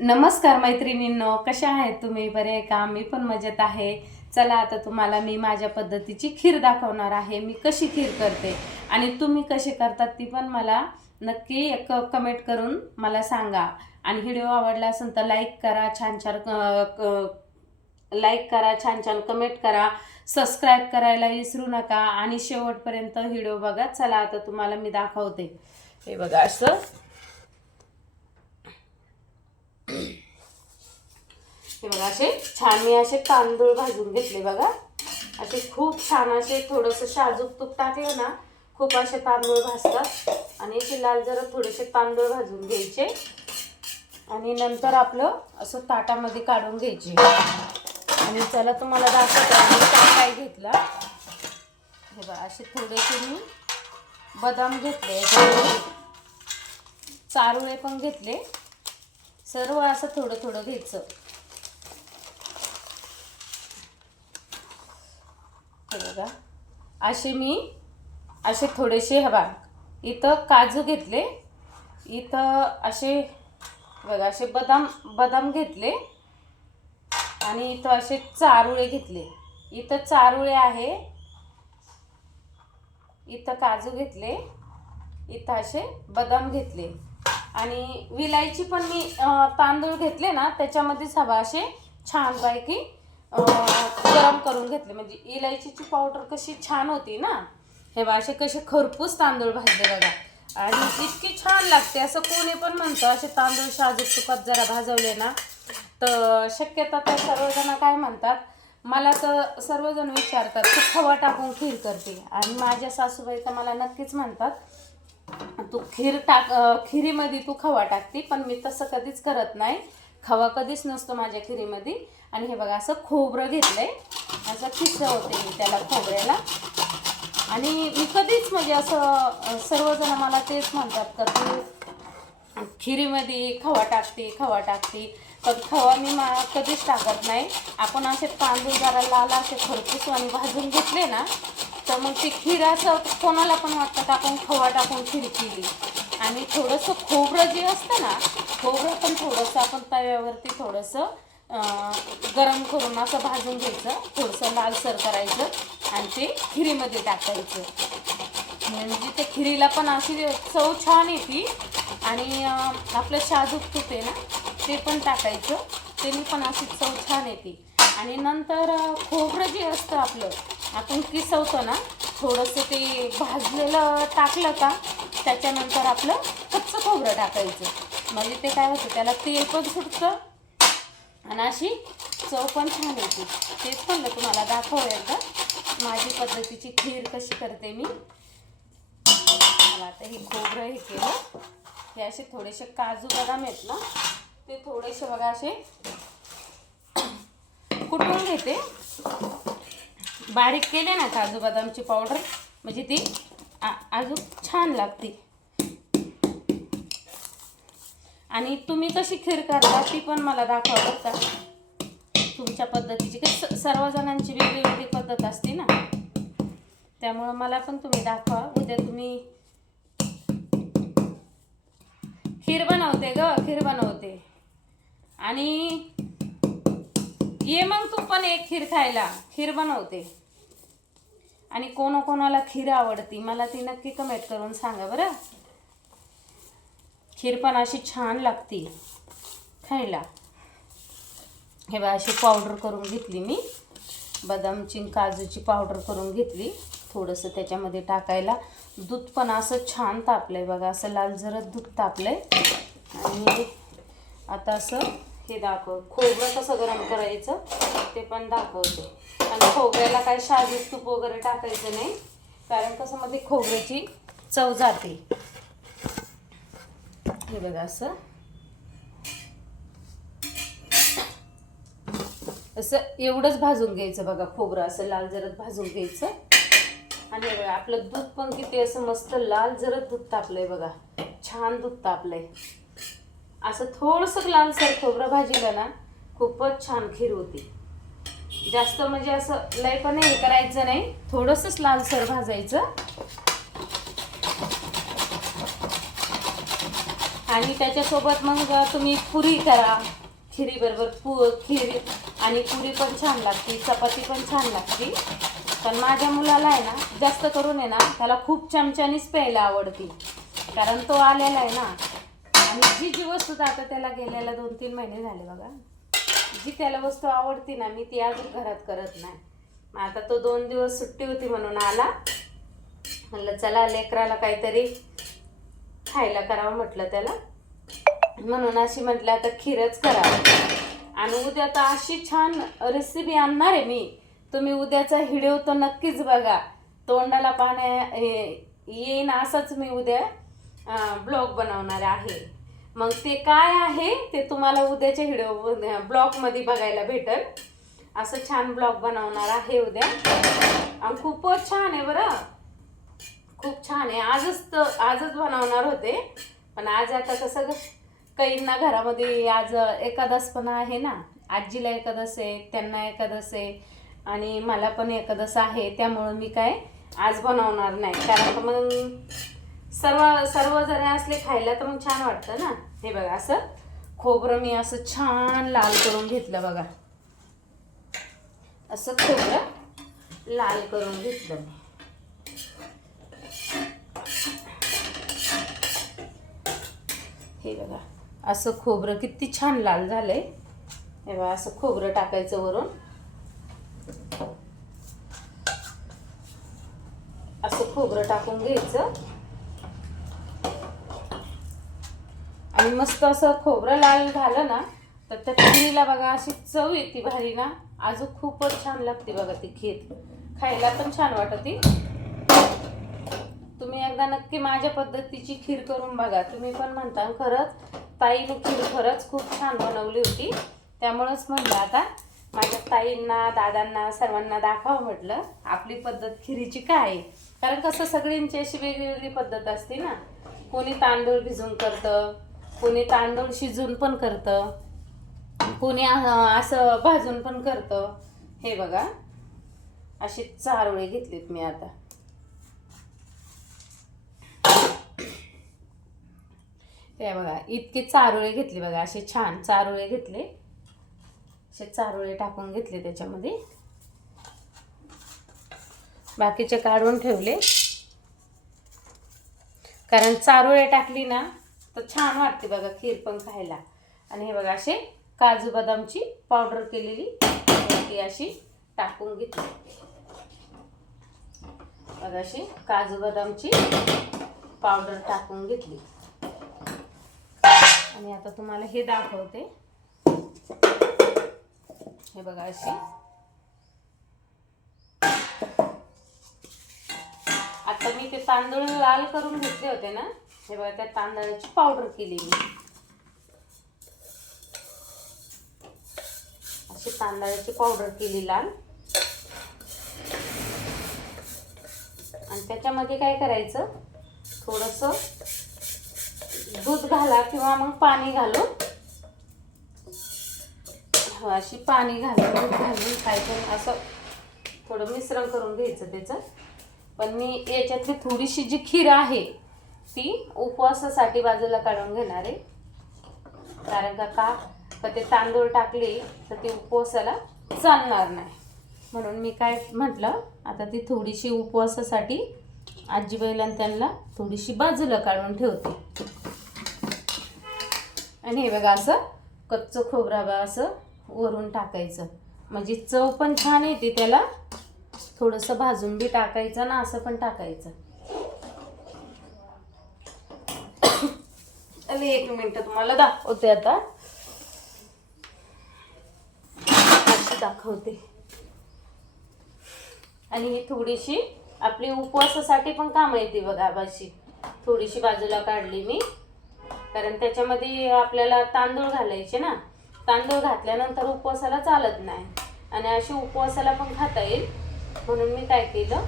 नमस्कार मैत्रिणींनो कशा आहेत तुम्ही? बरे आहे का? मी पण मजेत आहे. चला आता तुम्हाला मी माझ्या पद्धतीची खीर दाखवणार आहे. मी कशी खीर करते आणि तुम्ही कशी करतात ती पण मला नक्की एक कमेंट करून मला सांगा. आणि व्हिडिओ आवडला असेल तर लाईक करा छान छान लाईक करा छान छान कमेंट करा. सबस्क्राईब करायला विसरू नका. आणि शेवटपर्यंत व्हिडिओ बघा. चला आता तुम्हाला मी दाखवते. हे बघा असं. हे बघा असे छान मी असे तांदूळ भाजून घेतले बघा. असे खूप छान असे थोडंसं शाजूक तूप टाकलं ना खूप असे तांदूळ भाजतात. आणि असे लाल जरा थोडेसे तांदूळ भाजून घ्यायचे. आणि नंतर आपलं असं ताटामध्ये काढून घ्यायचे. आणि चला तुम्हाला दाखवते काय काय घेतला. हे बघा असे थोडेसे मी बदाम घेतले. चारुळे पण घेतले. सर्व असं थोडं थोडं घ्यायचं हे बघा. असे मी असे थोडेसे हवा इथं काजू घेतले. इथं असे बघा असे बदाम बदाम घेतले. आणि इथं असे चारुळे घेतले. इथं चारुळे आहे. इथं काजू घेतले. इथं असे बदाम घेतले. आणि विलायची पण मी तांदूळ घेतले ना त्याच्यामध्येच हवा असे छानपैकी गरम करून घेतले. म्हणजे इलायचीची पावडर कशी छान होती ना. हे बा असे कसे खरपूस तांदूळ भाजले बघा. आणि इतकी छान लागते असं कोणी पण म्हणतं असे तांदूळ शाजूक तुपात जरा भाजवले ना तर शक्यता तर सर्वजण काय म्हणतात मला तर सर्वजण विचारतात तू खवा टाकून खीर करते. आणि माझ्या सासूबाई तर मला नक्कीच म्हणतात तू खीर टाक खिरीमध्ये तू खवा टाकते पण मी तसं कधीच करत नाही. खवा कधीच नसतो माझ्या खिरीमध्ये. आणि हे बघा असं खोबरं घेतलंय. असं खिस्स होते मी त्याला खोबऱ्याला. आणि मी कधीच म्हणजे असं सर्वजण मला तेच म्हणतात का तू खिरीमध्ये खवा टाकते खवा टाकते. पण खवा मी मा कधीच टाकत नाही. आपण असे तांदूळ जरा लाल असे खरपूस आणि भाजून घेतले ना तर मग ती खीर असं कोणाला पण वाटतं का आपण खवा टाकून खीर केली. आणि थोडंसं खोबरं जे असतं ना खोबरं पण थोडंसं आपण तव्यावरती थोडंसं गरम करून असं भाजून घ्यायचं. थोडंसं लालसर करायचं आणि ते खिरीमध्ये टाकायचं. म्हणजे ते खिरीला पण अशी चव छान येते. आणि आपलं शाजूक तूप आहे ना ते पण टाकायचं. त्याने पण अशी चव छान येते. आणि नंतर खोबरं जे असतं आपलं आपण किसवतो ना थोडंसं ते भाजलेलं टाकलं का त्याच्यानंतर आपलं कच्चं खोबरं टाकायचं. म्हणजे ते काय होतं त्याला तेल पण सुटतं आणि अशी चव पण छान येते. तेच म्हणलं तुम्हाला दाखवूया एकदा. माझी पद्धतीची खीर कशी करते मी. मला आता हे खोबरं हे केलं. हे असे थोडेसे काजू बदाम आहेत ना ते थोडेसे बघा असे कुटून घेते. बारीक केले ना काजू बदामची पावडर म्हणजे ती आ- अजून छान लागते. आणि तुम्ही कशी खीर करता ती पण मला दाखवा बघता तुमच्या पद्धतीची काही सर्वजणांची वेगळी वेगळी पद्धत असते ना. त्यामुळं मला पण तुम्ही दाखवा. उद्या तुम्ही खीर बनवते ग खीर बनवते. आणि ये मग तू पण एक खीर खायला. खीर बनवते. आणि कोणाकोणाला खीर आवडती मला ती नक्की कमेंट करून सांगा बरं. खीर पण अशी छान लागते खायला. हे बघा अशी पावडर करून घेतली मी. बदामची काजूची पावडर करून घेतली. थोडंसं त्याच्यामध्ये टाकायला. दूध पण असं छान तापलंय बघा असं लाल जरद दूध तापलंय. आणि आता असं हे दाखव खोबरं कसं गरम करायचं ते पण दाखवते. आणि खोबऱ्याला काय शाजी तूप वगैरे टाकायचं नाही कारण कसं मध्ये खोबऱ्याची चव जाते. हे बघा असं. असं एवढंच भाजून घ्यायचं बघा खोबरं असं लाल जरत भाजून घ्यायचं. आणि हे बघा आपलं दूध पण किती असं मस्त लाल जरत दूध तापलंय बघा. छान दूध तापलंय. असं थोडंसं लालसर खोबरं भाजीला ना खूपच छान खीर होती. जास्त म्हणजे असं लय पण हे करायचं नाही थोडंसंच लालसर भाजायचं. आणि त्याच्यासोबत मग तुम्ही पुरी करा. खिरीबरोबर पु खीर आणि पुरी पण छान लागते चपाती पण छान लागते. पण माझ्या मुलाला आहे ना जास्त करून आहे ना त्याला खूप चमच्यानीच प्यायला आवडते. कारण तो आलेला आहे ना. आणि जी जी वस्तू आता त्याला गेल्याला दोन तीन महिने झाले बघा. जी त्याला वस्तू आवडती ना मी ती अजून घरात करत नाही. मग आता तो दोन दिवस सुट्टी होती म्हणून आला. म्हणलं चला लेकराला काहीतरी खायला करावं म्हटलं त्याला. म्हणून अशी म्हटलं आता खीरच करावं. आणि उद्या आता अशी छान रेसिपी आणणार आहे मी. तुम्ही उद्याचा व्हिडिओ तर नक्कीच बघा. तोंडाला पाण्या येईन असंच मी उद्या ब्लॉग बनवणार आहे. मग ते काय आहे ते तुम्हाला उद्याच्या व्हिडिओ ब्लॉगमध्ये बघायला भेटेल. असं छान ब्लॉग बनवणार आहे उद्या. आणि खूपच छान आहे बरं. खूप छान आहे. आजच तर आजच बनवणार होते. पण आज आता कसं ग- काहींना घरामध्ये आज एकादस पण आहे ना. आजीला एकादस आहे त्यांना एकादस आहे आणि मला पण एकादस आहे. त्यामुळं मी काय आज बनवणार नाही. कारण का मग सर्व सर्व जण असले खायला तर मग छान वाटतं ना. हे बघा असं खोबरं मी असं छान लाल करून घेतलं बघा. असं खोबरं लाल करून घेतलं हे बघा. असं खोबरं किती छान लाल झालंय. हे बघा असं खोबरं टाकायचं वरून. असं खोबरं टाकून घ्यायचं. आणि मस्त असं खोबरं लाल झालं ना तर त्या खिरीला बघा अशी चव येते भारी ना. अजून खूपच छान लागते बघा ती खीर. खायला पण छान वाटते. एकदा नक्की माझ्या पद्धतीची खीर करून बघा. तुम्ही पण म्हणता खरंच ताईने खीर खरंच खूप छान बनवली होती. त्यामुळंच म्हटलं आता माझ्या ताईंना दादांना सर्वांना दाखवावं म्हटलं. आपली पद्धत खिरीची काय आहे? कारण कसं सगळ्यांची अशी वेगवेगळी पद्धत असते ना. कोणी तांदूळ भिजून करतं कोणी तांदूळ शिजून पण करतं कोणी असं भाजून पण करतं. हे बघा अशी चारोळे घेतलीत मी आता. हे बघा इतके चारोळे घेतले बघा असे छान चारोळे घेतले. असे चारोळे टाकून घेतले त्याच्यामध्ये. बाकीचे काढून ठेवले. कारण चारोळे टाकली ना तर छान वाटते बघा खीर पण खायला. आणि हे बघा असे काजू बदामची पावडर केलेली ती अशी टाकून घेतली. बघा अशी काजू बदामची पावडर टाकून घेतली. आणि आता तुम्हाला हे दाखवते. हे बघा अशी. आता मी ते तांदूळ लाल करून घेतले होते ना? हे बघा त्या तांदळाची पावडर केली मी. अशी तांदळाची पावडर केली लाल. आणि त्याच्यामध्ये काय करायचं? थोडंसं दूध घाला किंवा मग पाणी घालून. हो, अशी पाणी घालून दूध घालून काय पण असं थोडं मिश्रण करून घ्यायचं त्याचं. पण मी याच्यातली थोडीशी जी खीर आहे ती उपवासासाठी बाजूला काढून घेणार आहे. कारण का का? का ते तांदूळ टाकले तर ते उपवासाला चालणार नाही. म्हणून मी काय म्हटलं आता ती थोडीशी उपवासासाठी आजीबाईला त्यांना थोडीशी बाजूला काढून ठेवते. आणि हे बघा असं कच्चं खोबरा बा असं वरून टाकायचं. म्हणजे चव पण छान येते त्याला. थोडंसं भाजून बी टाकायचं ना असं पण टाकायचं. आणि एक मिनटं तुम्हाला दाखवते आता. अशी दाखवते. आणि ही थोडीशी आपली उपवासासाठी पण काम येते बघा अशी. थोडीशी बाजूला काढली मी. कारण त्याच्यामध्ये आपल्याला तांदूळ घालायचे ना. तांदूळ घातल्यानंतर उपवासाला चालत नाही. आणि अशी उपवासाला पण खाता येईल. म्हणून मी काय केलं?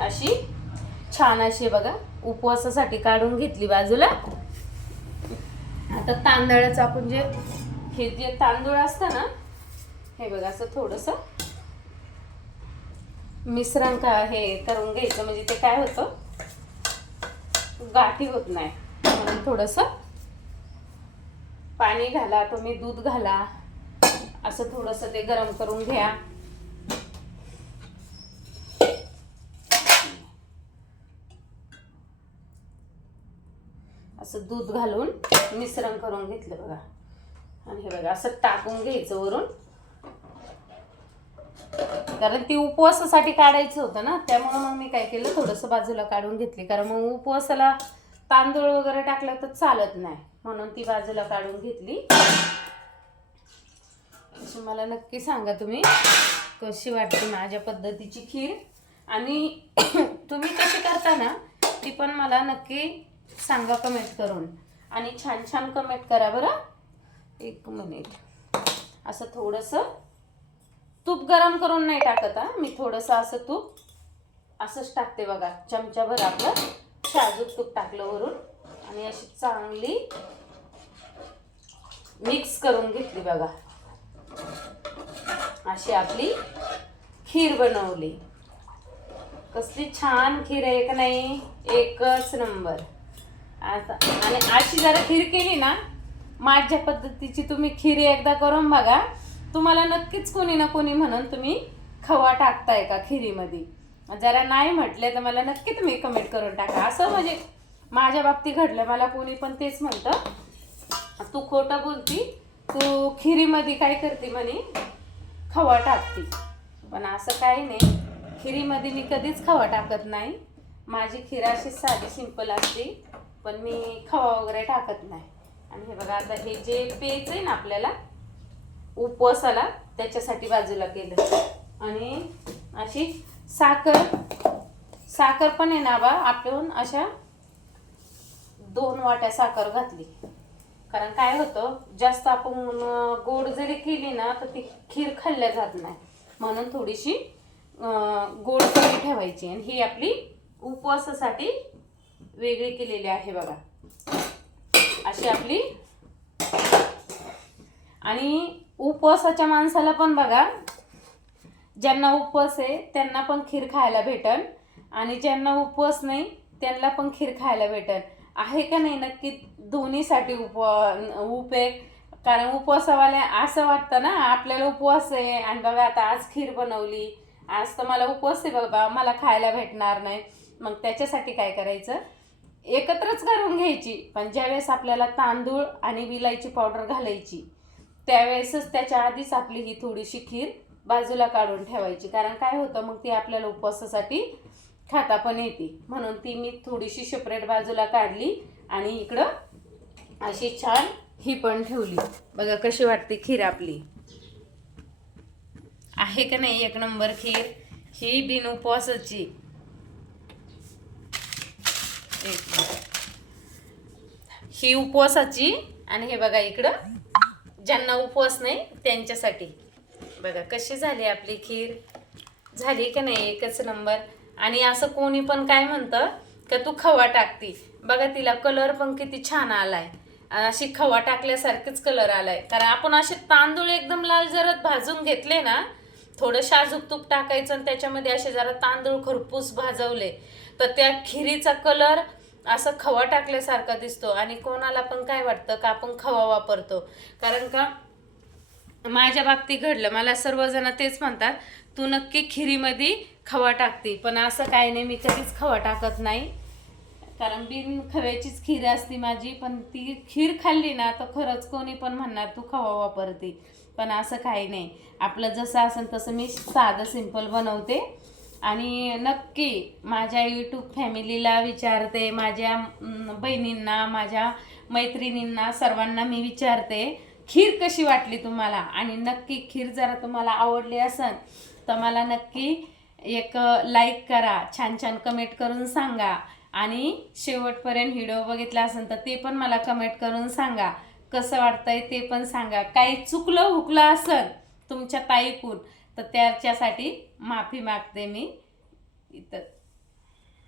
अशी छान अशी बघा उपवासासाठी काढून घेतली बाजूला. आता तांदळाचं आपण जे हे जे तांदूळ असतं ना हे बघा असं थोडंसं मिश्रण का हे करून घ्यायचं. म्हणजे ते काय होतं? गाठी होत नाही. म्हणून थोडंसं पाणी घाला तुम्ही दूध घाला. असं थोडंसं ते गरम करून घ्या. असं दूध घालून मिश्रण करून घेतलं बघा. आणि हे बघा असं टाकून घ्यायचं वरून. कारण ती उपवासासाठी काढायचं होतं ना त्यामुळे मग मी काय केलं थोडंसं बाजूला काढून घेतली. कारण मग उपवासाला तांदूळ वगैरे टाकलं तर चालत नाही. म्हणून ती बाजूला काढून घेतली. अशी मला नक्की सांगा तुम्ही कशी वाटते माझ्या पद्धतीची खीर. आणि तुम्ही कशी करता ना ती पण मला नक्की सांगा कमेंट करून. आणि छान छान कमेंट करा बरं. एक मिनिट असं थोडंसं तूप गरम करून नाही टाकत हा? मी थोडंसं असं तूप असंच टाकते बघा चमचाभर आपलं साजूक तूप टाकलं वरून. आणि अशी चांगली मिक्स करून घेतली बघा. अशी आपली खीर बनवली. कसली छान खीर आहे का नाही? एकच नंबर. आता आणि अशी जरा खीर केली ना माझ्या पद्धतीची तुम्ही खीर एकदा करून बघा. तुम्हाला नक्कीच कोणी ना कोणी म्हणून तुम्ही खवा टाकताय का खिरीमध्ये? जरा नाही म्हटले तर मला नक्की तुम्ही कमेंट करून टाका. असं म्हणजे माझ्या बाबतीत घडलं मला कोणी पण तेच म्हणतं. तू खोटं बोलती तू खिरीमध्ये काय करते म्हणे? खवा टाकते. पण असं काही नाही. खिरीमध्ये मी कधीच खवा टाकत नाही. माझी खीर अशी साधी सिंपल असते पण मी खवा वगैरे टाकत नाही. आणि हे बघा आता हे जे पेज आहे ना आपल्याला उपवासाला त्याच्यासाठी बाजूला केलं. आणि अशी साखर साखर पण आहे ना बा आपण अशा दोन वाट्या साखर घातली. कारण काय होतं जास्त आपण गोड जरी केली ना तर ती खीर खाल्ल्या जात नाही. म्हणून थोडीशी गोड कमी ठेवायची. आणि ही आपली उपवासासाठी वेगळी केलेली आहे बघा. अशी आपली आणि उपवासाच्या माणसाला पण बघा ज्यांना उपवास आहे त्यांना पण खीर खायला भेटल आणि ज्यांना उपवास नाही त्यांना पण खीर खायला भेटल आहे का नाही नक्की दोन्हीसाठी उप उपयोग कारण उपवासावाल्या असं वाटतं ना आपल्याला उपवास आहे आणि बघा आता आज खीर बनवली. आज तर मला उपवास आहे बाबा मला खायला भेटणार नाही. मग त्याच्यासाठी काय करायचं? एकत्रच करून घ्यायची. पण ज्यावेळेस आपल्याला तांदूळ आणि विलायची पावडर घालायची त्यावेळेसच त्याच्या आधीच आपली ही थोडीशी खीर बाजूला काढून ठेवायची. कारण काय होतं मग ती आपल्याला उपवासासाठी खाता पण येते. म्हणून ती मी थोडीशी सेपरेट बाजूला काढली आणि इकडं अशी छान ही पण ठेवली. बघा कशी वाटते खीर आपली. आहे का नाही एक नंबर खीर? ही बिन उपवासाची. ही उपवासाची आणि हे बघा इकडं ज्यांना उपवास नाही त्यांच्यासाठी. बघा कशी झाली आपली खीर? झाली का नाही? एकच नंबर. आणि असं कोणी पण काय म्हणतं का तू खवा टाकती. बघा तिला कलर पण किती छान आलाय. अशी खवा टाकल्यासारखेच कलर आलाय. कारण आपण असे तांदूळ एकदम लाल जरत भाजून घेतले ना थोडं शाजूक तूप टाकायचं आणि त्याच्यामध्ये असे जरा तांदूळ खरपूस भाजवले. तर त्या खिरीचा कलर असं खवा टाकल्यासारखा दिसतो आणि कोणाला पण काय वाटतं का आपण खवा वापरतो. कारण का माझ्या बाबतीत घडलं. मला सर्वजण तेच म्हणतात तू नक्की खिरीमध्ये खवा टाकते. पण असं काही नाही मी कधीच खवा टाकत नाही. कारण बिन खव्याचीच खीर असते माझी पण ती खीर खाल्ली ना तर खरंच कोणी पण म्हणणार तू खवा वापरते. पण असं काही नाही. आपलं जसं असेल तसं मी साधं सिंपल बनवते. आणि नक्की माझ्या यूट्यूब फॅमिलीला विचारते माझ्या बहिणींना माझ्या मैत्रिणींना सर्वांना मी विचारते खीर कशी वाटली तुम्हाला? आणि नक्की खीर जरा तुम्हाला आवडली असेल तर मला नक्की एक लाईक करा छान छान कमेंट करून सांगा. आणि शेवटपर्यंत व्हिडिओ बघितला असेल तर ते पण मला कमेंट करून सांगा. कसं वाटतंय ते पण सांगा. काही चुकलं हुकलं असेल तुमच्या ताईकून तर त्याच्यासाठी माफी मागते मी. इथं